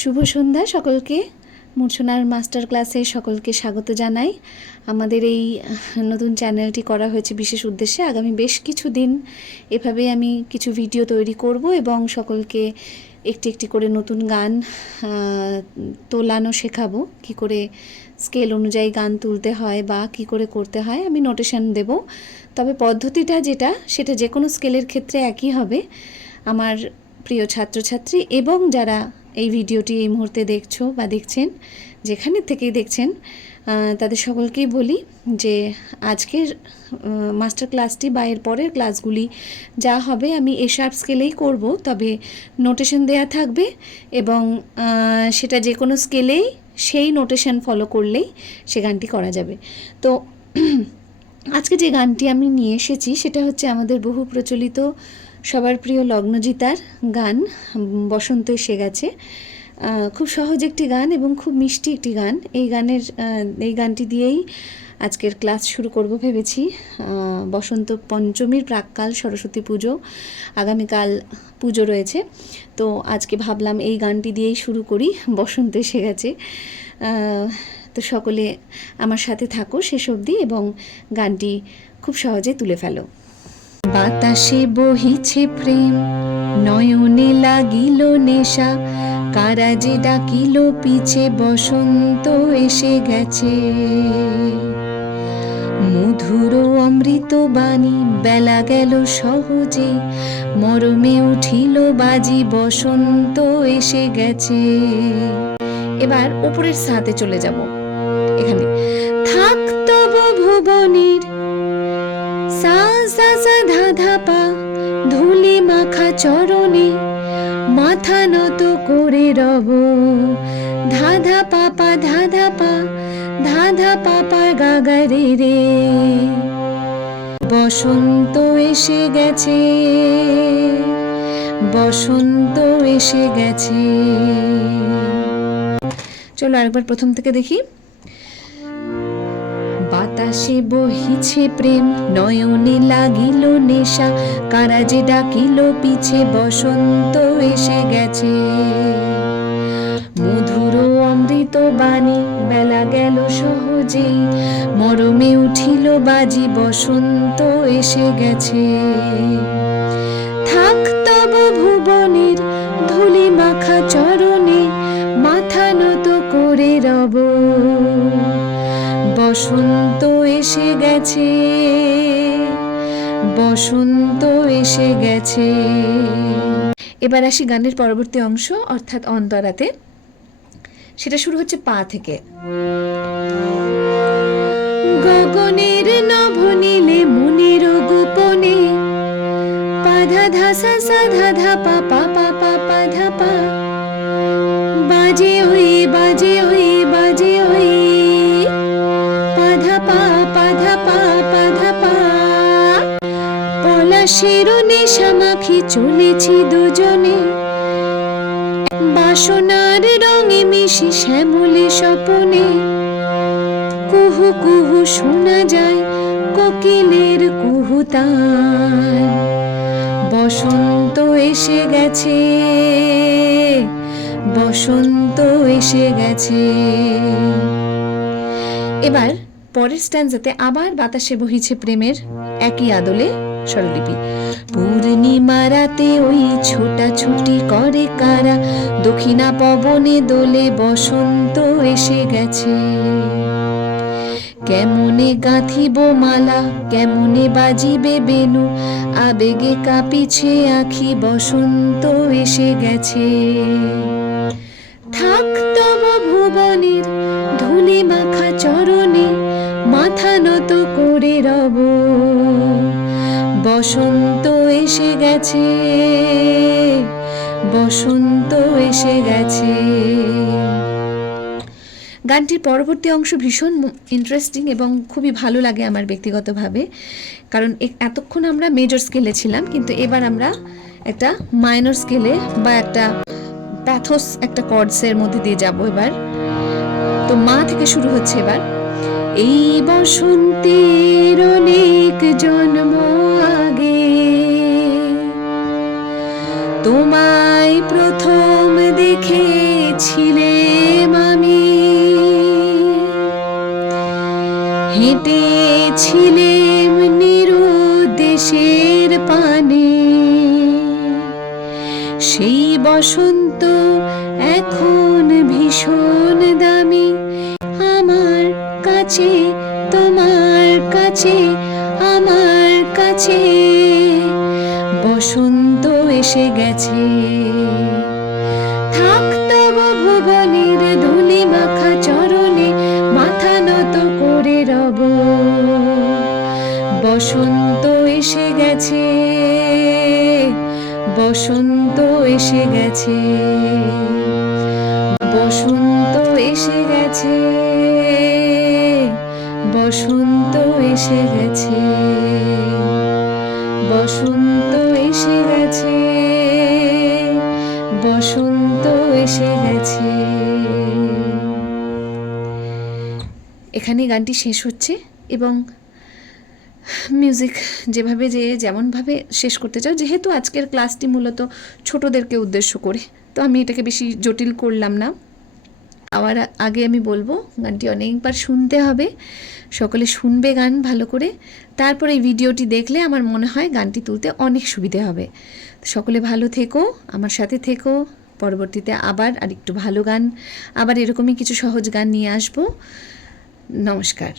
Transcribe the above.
শুভ সন্ধ্যা সকলকে। মূর্ছনার মাস্টার ক্লাসে সকলকে স্বাগত জানাই। আমাদের এই নতুন চ্যানেলটি করা হয়েছে বিশেষ উদ্দেশ্যে। আগামী বেশ কিছু দিন এভাবে আমি কিছু ভিডিও তৈরি করব এবং সকলকে একটি একটি করে নতুন গান তোলানো শেখাবো, কি করে স্কেল অনুযায়ী গান তুলতে হয় বা কি করে করতে হয় আমি নোটেশন দেব। তবে পদ্ধতিটা যেটা সেটা যে কোনো স্কেলের ক্ষেত্রে একই হবে। আমার প্রিয় ছাত্রছাত্রী এবং যারা এই ভিডিওটি এই মুহূর্তে দেখছো বা দেখছেন, যেখানে থেকেই দেখছেন, তাদের সকলকেই বলি যে আজকের মাস্টার ক্লাসটি বা এর পরের ক্লাসগুলি যা হবে আমি এ শার্প স্কেলেই করব, তবে নোটেশন দেয়া থাকবে এবং সেটা যে কোনো স্কেলেই সেই নোটেশন ফলো করলেই সে গানটি করা যাবে। তো আজকে যে গানটি আমি নিয়ে এসেছি সেটা হচ্ছে আমাদের বহু প্রচলিত সবার প্রিয় লগ্নজিতার গান বসন্ত এসে গেছে। খুব সহজ একটি গান এবং খুব মিষ্টি একটি গান। এই গানটি দিয়েই আজকের ক্লাস শুরু করব ভেবেছি। বসন্ত পঞ্চমীর প্রাক্কাল সরস্বতী পুজো, আগামীকাল পুজো রয়েছে, তো আজকে ভাবলাম এই গানটি দিয়েই শুরু করি। বসন্ত এসে গেছে, তো সকলে আমার সাথে থাকো শেষ অবধি এবং গানটি খুব সহজে তুলে ফেলো। বাতাসে বহিছে প্রেম, নয়নে লাগিল নেশা, কারা যে ডাকিল পিছে, বসন্ত এসে গেছে। মধুর অমৃত বাণী, বেলা গেল সহজে, মরমে উঠিল বাজি, বসন্ত এসে গেছে। এবার উপরের সাথে চলে যাব। এখানে থাক তব ভুবনের সা সা সা ধা ধা পা, ধুলি মাখা চরণে মাথা নত করে রব, ধা ধা পাপা ধা ধা পা, ধা ধা পাপা গাগারে রে। বসন্ত এসে গেছে, বসন্ত এসে গেছে। চলো আরেকবার প্রথম থেকে দেখি। বাতাসে বহিছে প্রেম, নয়নে লাগিল নেশা, কারা যে ডাকিল পিছে, বসন্ত এসে গেছে। মধুর অমৃত বাণী, বেলা গেল সহজেই, মরমে উঠিল বাজি, বসন্ত এসে গেছে। থাক তব ভুবনের ধুলি মাখা চরণে, মাথা নত করে রব, বসন্ত এসে গেছে, বসন্ত এসে গেছে। এবার আসি গানের পরবর্তী অংশ অর্থাৎ অন্তরাতে। সেটা শুরু হচ্ছে পা থেকে। গগনের নভনীলে মনের গোপনে, পাধা ধা সা সা ধা ধা পা পা পা পা পা ধা পা, বাজে ওই বাজে ওই বাজে ওই, পাধা পা পাধা পা পাধা পা। পলাশের নেশা মাখি চলেছি দুজনে, বাসনার রঙে মিশি শ্যামলে স্বপনে, কুহু কুহু শোনা যায় কোকিলের কুহুতান, বসন্ত এসে গেছে, বসন্ত এসে গেছে। এবার পরের স্ট্যান্জাতে আবার বাতাসে বহিছে প্রেমের একই আদলে স্বরলিপি। পূর্ণিমা রাতে ওই ছোটাছুটি করে কারা, দক্ষিণা পবনে দোলে, বসন্ত এসে গেছে। কেমনে গাঁথিব মালা, কেমনে বাজিবে বেনু, আবেগে কাঁপিছে আখি, বসন্ত এসে গেছে। থাক তব ভুবনের ধুলি মাখা চরণে, মাথা নত করে রব, বসন্ত এসে গেছে, বসন্ত এসে গেছে। গানটির পরবর্তী অংশ ভীষণ ইন্টারেস্টিং এবং খুবই ভালো লাগে আমার ব্যক্তিগতভাবে, কারণ এতক্ষণ আমরা মেজর স্কেলে ছিলাম, কিন্তু এবার আমরা একটা মাইনর স্কেলে বা একটা প্যাথোস একটা কর্ডসের মধ্যে দিয়ে যাব এবার। তো মা থেকে শুরু হচ্ছে এবার। এই বসন্তের অনেক জন্ম আগে, তোমায় প্রথম দেখে হেঁটেছিলেম আমি, হেঁটেছিলেম নিরুদ্দেশের পানে। সেই বসন্ত এখন ভীষণ দামি, আমার কাছে, তোমার কাছে, আমার কাছে। বসন্ত এসে গেছে, থাকতো ভুবনের ধুলি মাখা চরণে মাথা নত করে রব। বসন্ত এসে গেছে, বসন্ত এসে গেছে, বসন্ত এসে গেছে, বসন্ত এসে গেছে, বসন্ত এসে গেছে, বসন্ত এসে গেছে। এখানেই গানটি শেষ হচ্ছে এবং মিউজিক যেমনভাবে শেষ করতে চাও, যেহেতু আজকের ক্লাসটি মূলত ছোটদেরকে উদ্দেশ্য করে, তো আমি এটাকে বেশি জটিল করলাম না। আবার আগে আমি বলবো গানটি অনেকবার শুনতে হবে, সকলে শুনবে গান ভালো করে, তারপর এই ভিডিওটি দেখলে আমার মনে হয় গানটি তুলতে অনেক সুবিধে হবে। সকলে ভালো থেকো, আমার সাথে থেকো, পরবর্তীতে আবার আরেকটু ভালো গান, আবার এরকমই কিছু সহজ গান নিয়ে আসবো। নমস্কার।